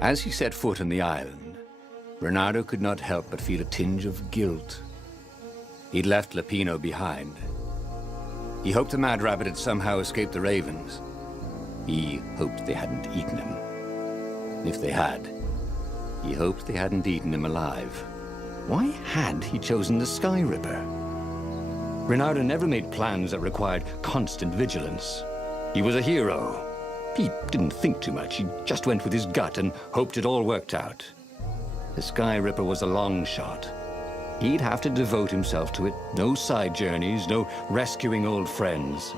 As he set foot on the island, Reynardo could not help but feel a tinge of guilt. He'd left Lapino behind. He hoped the Mad Rabbit had somehow escaped the ravens. He hoped they hadn't eaten him. And if they had, he hoped they hadn't eaten him alive. Why had he chosen the Sky Ripper? Reynardo never made plans that required constant vigilance. He was a hero. He didn't think too much. He just went with his gut and hoped it all worked out. The Sky Ripper was a long shot. He'd have to devote himself to it. No side journeys, no rescuing old friends.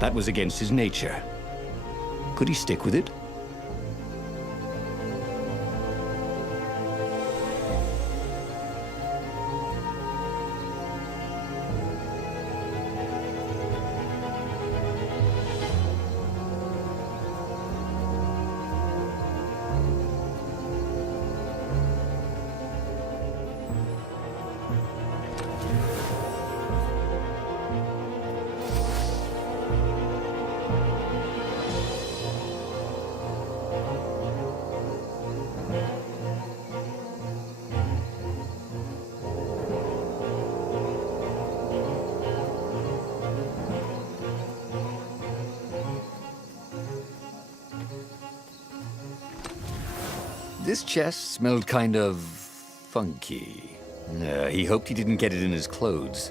That was against his nature. Could he stick with it? This chest smelled kind of funky. He hoped he didn't get it in his clothes.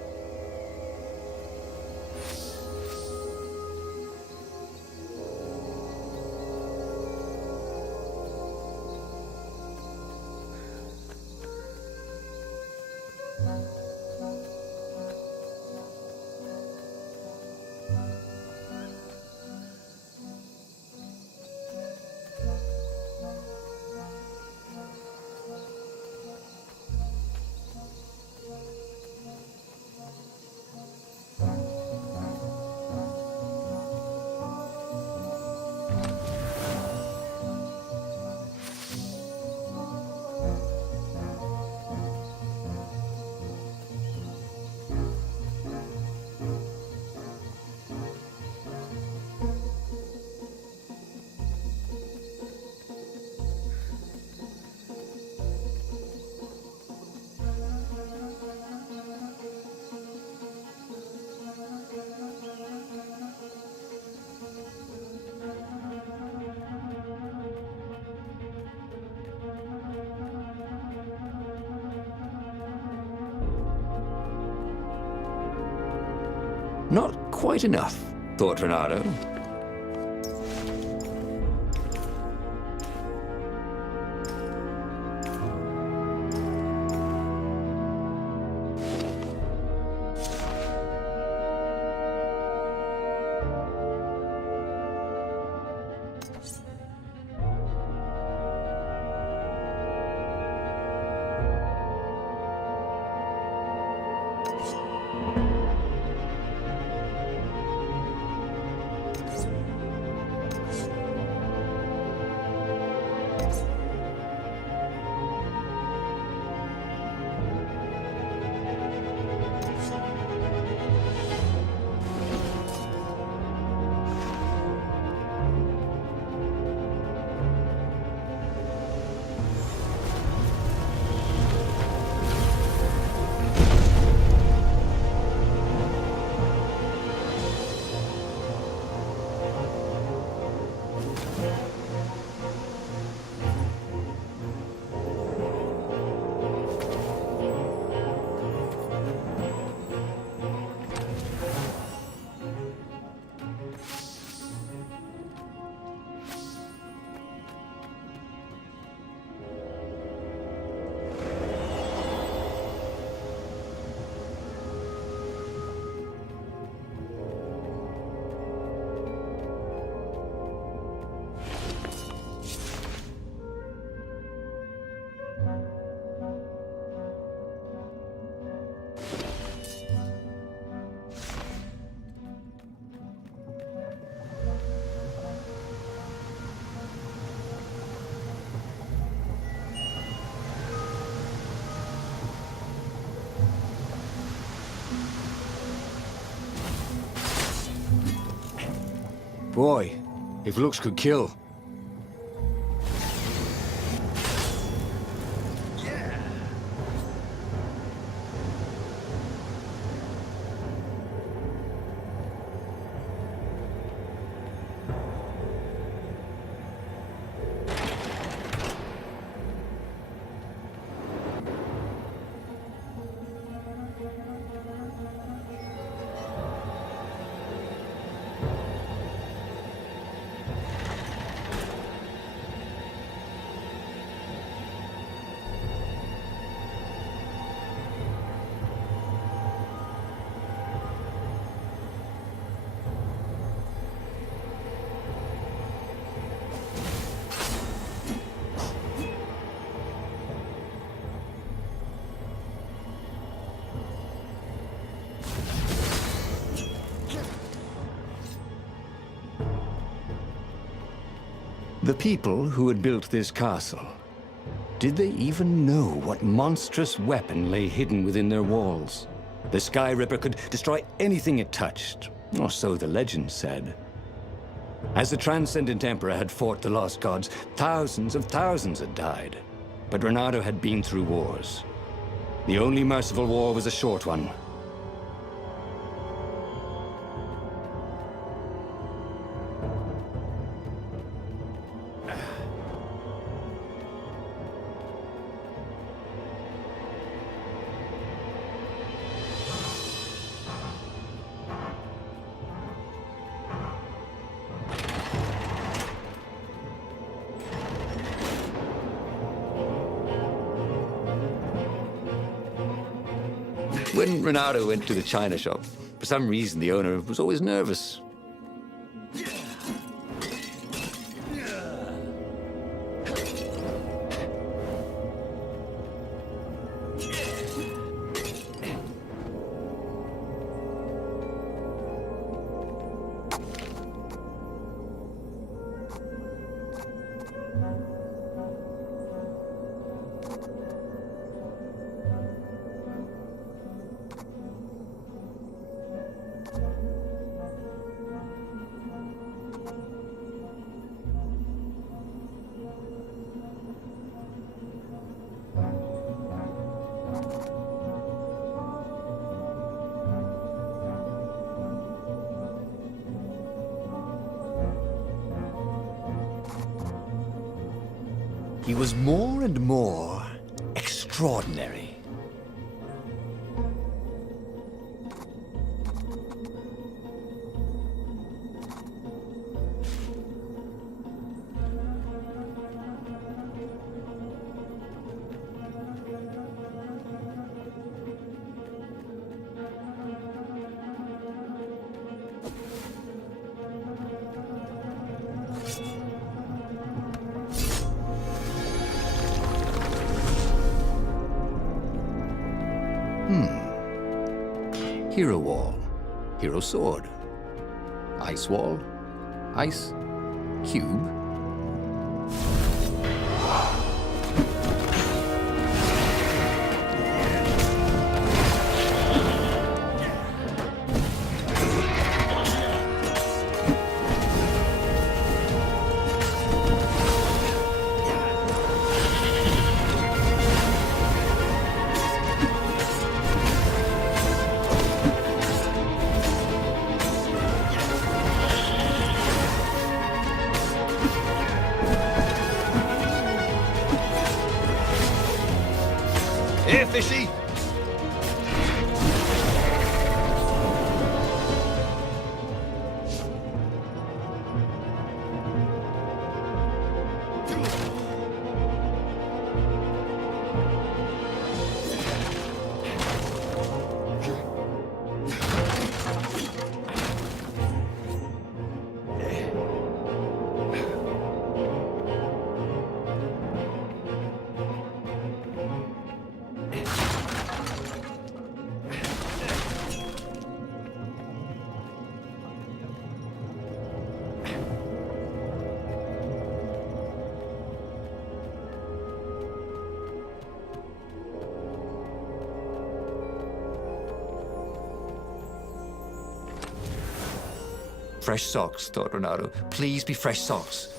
Not quite enough, thought Reynardo. Boy, if looks could kill. The people who had built this castle, did they even know what monstrous weapon lay hidden within their walls? The Sky Ripper could destroy anything it touched, or so the legend said. As the Transcendent Emperor had fought the Lost Gods, thousands of thousands had died. But Renato had been through wars. The only merciful war was a short one. When Renato went to the china shop, for some reason the owner was always nervous. He was more and more extraordinary. Hero Wall, Hero Sword, Ice Wall, Ice Cube. Here, fishy! Fresh socks, thought Renato. Please be fresh socks.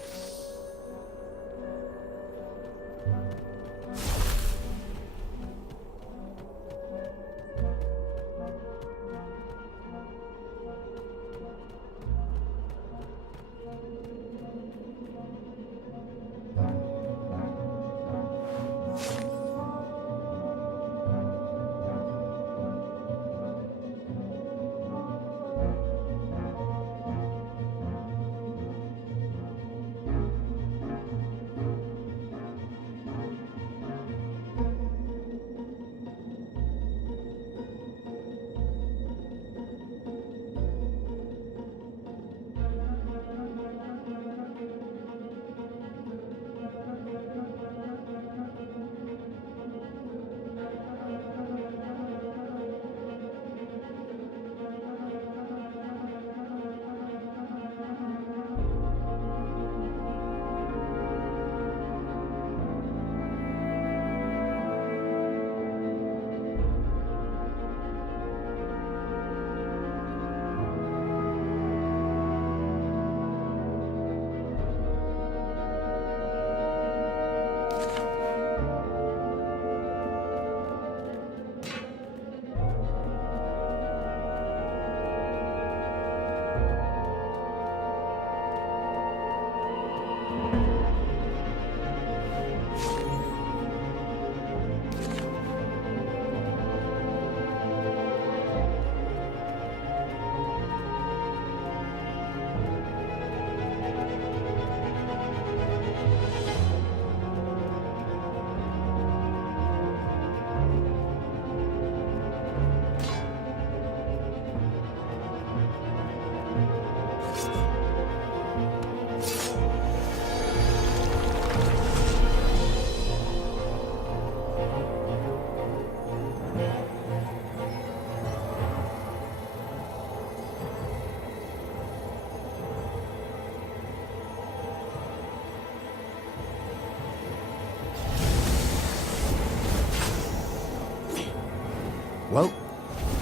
Well,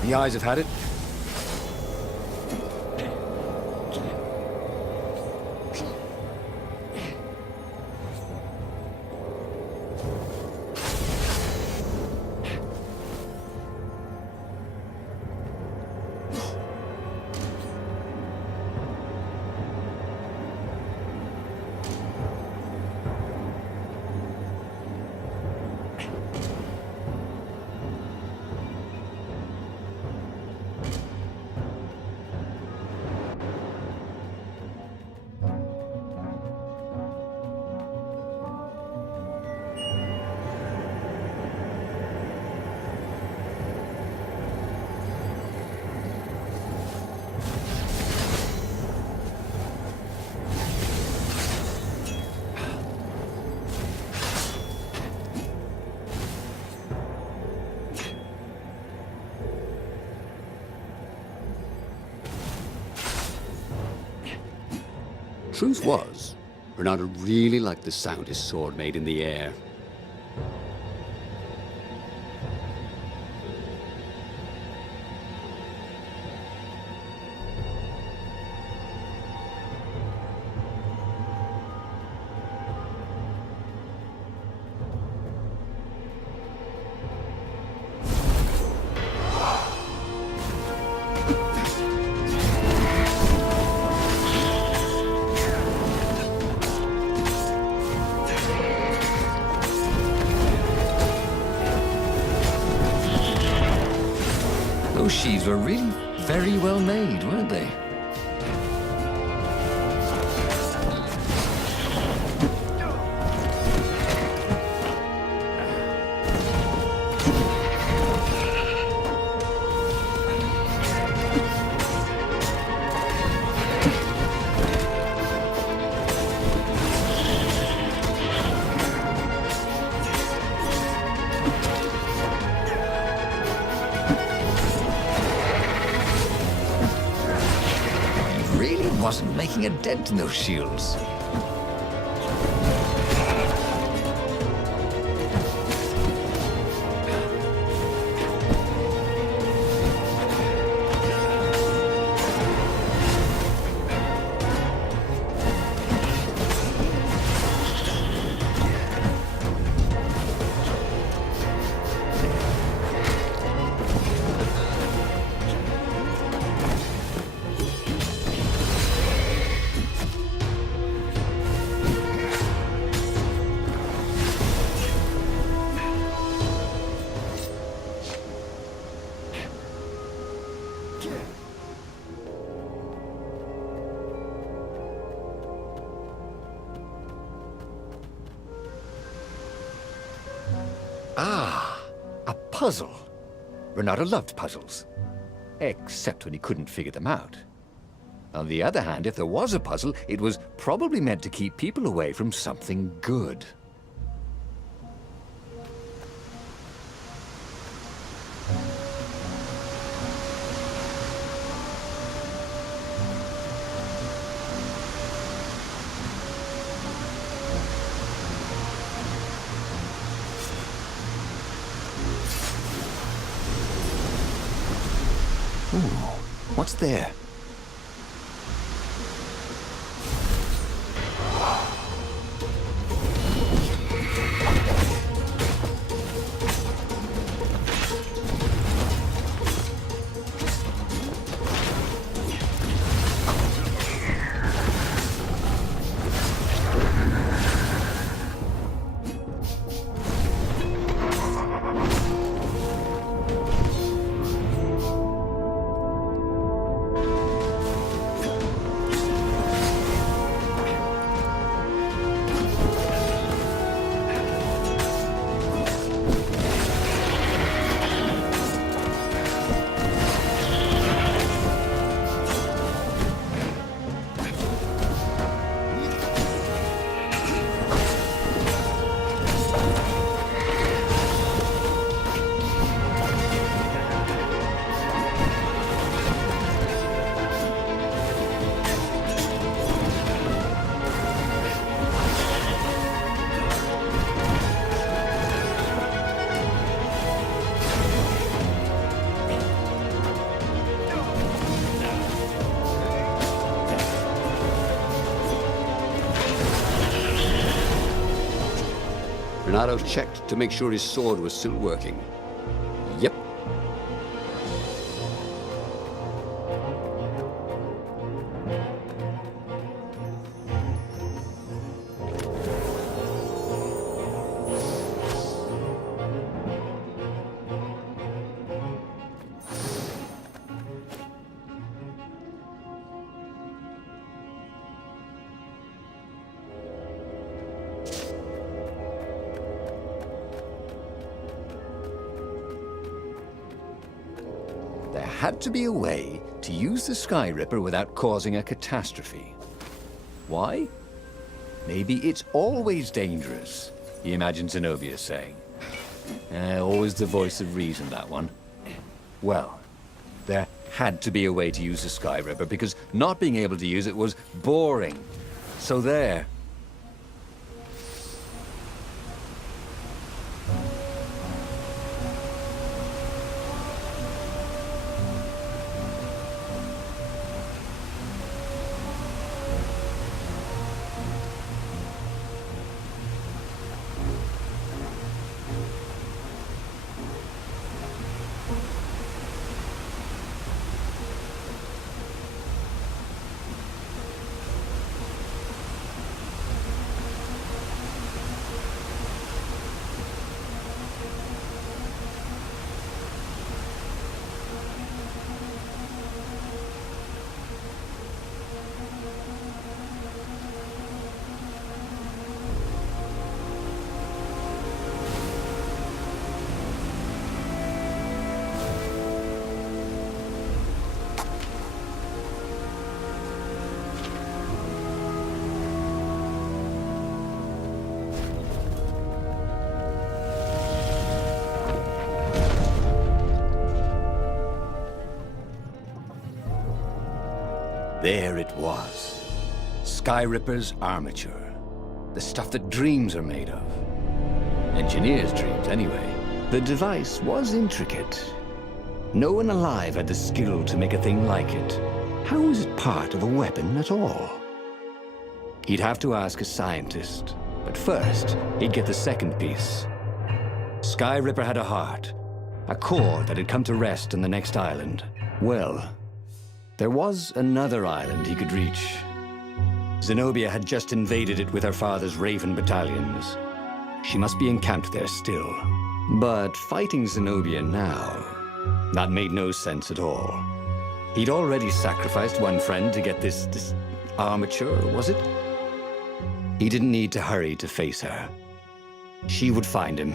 the eyes have had it. Truth was, Renato really liked the sound his sword made in the air. Those sheaves were really very well made, weren't they? Wasn't making a dent in those shields. Ah, a puzzle. Renato loved puzzles. Except when he couldn't figure them out. On the other hand, if there was a puzzle, it was probably meant to keep people away from something good. Ooh, what's there? Renato checked to make sure his sword was still working. Yep. There had to be a way to use the Sky Ripper without causing a catastrophe. Why? Maybe it's always dangerous, he imagined Zenobia saying. Always the voice of reason, that one. Well, there had to be a way to use the Sky Ripper, because not being able to use it was boring. So there. There it was. Sky Ripper's armature. The stuff that dreams are made of. Engineers' dreams, anyway. The device was intricate. No one alive had the skill to make a thing like it. How was it part of a weapon at all? He'd have to ask a scientist. But first, he'd get the second piece. Sky Ripper had a heart. A core that had come to rest on the next island. Well, there was another island he could reach. Zenobia had just invaded it with her father's Raven battalions. She must be encamped there still. But fighting Zenobia now, that made no sense at all. He'd already sacrificed one friend to get this armature, was it? He didn't need to hurry to face her. She would find him.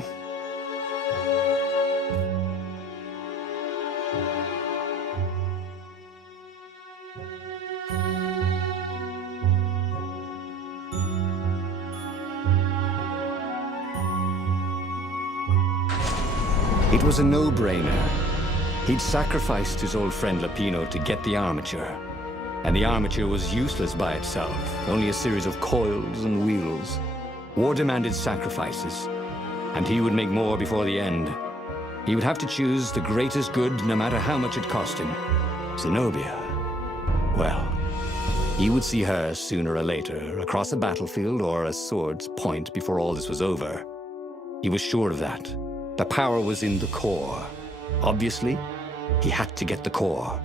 It was a no-brainer. He'd sacrificed his old friend Lapino to get the armature. And the armature was useless by itself, only a series of coils and wheels. War demanded sacrifices, and he would make more before the end. He would have to choose the greatest good, no matter how much it cost him. Zenobia. Well, he would see her sooner or later, across a battlefield or a sword's point before all this was over. He was sure of that. The power was in the core. Obviously, he had to get the core.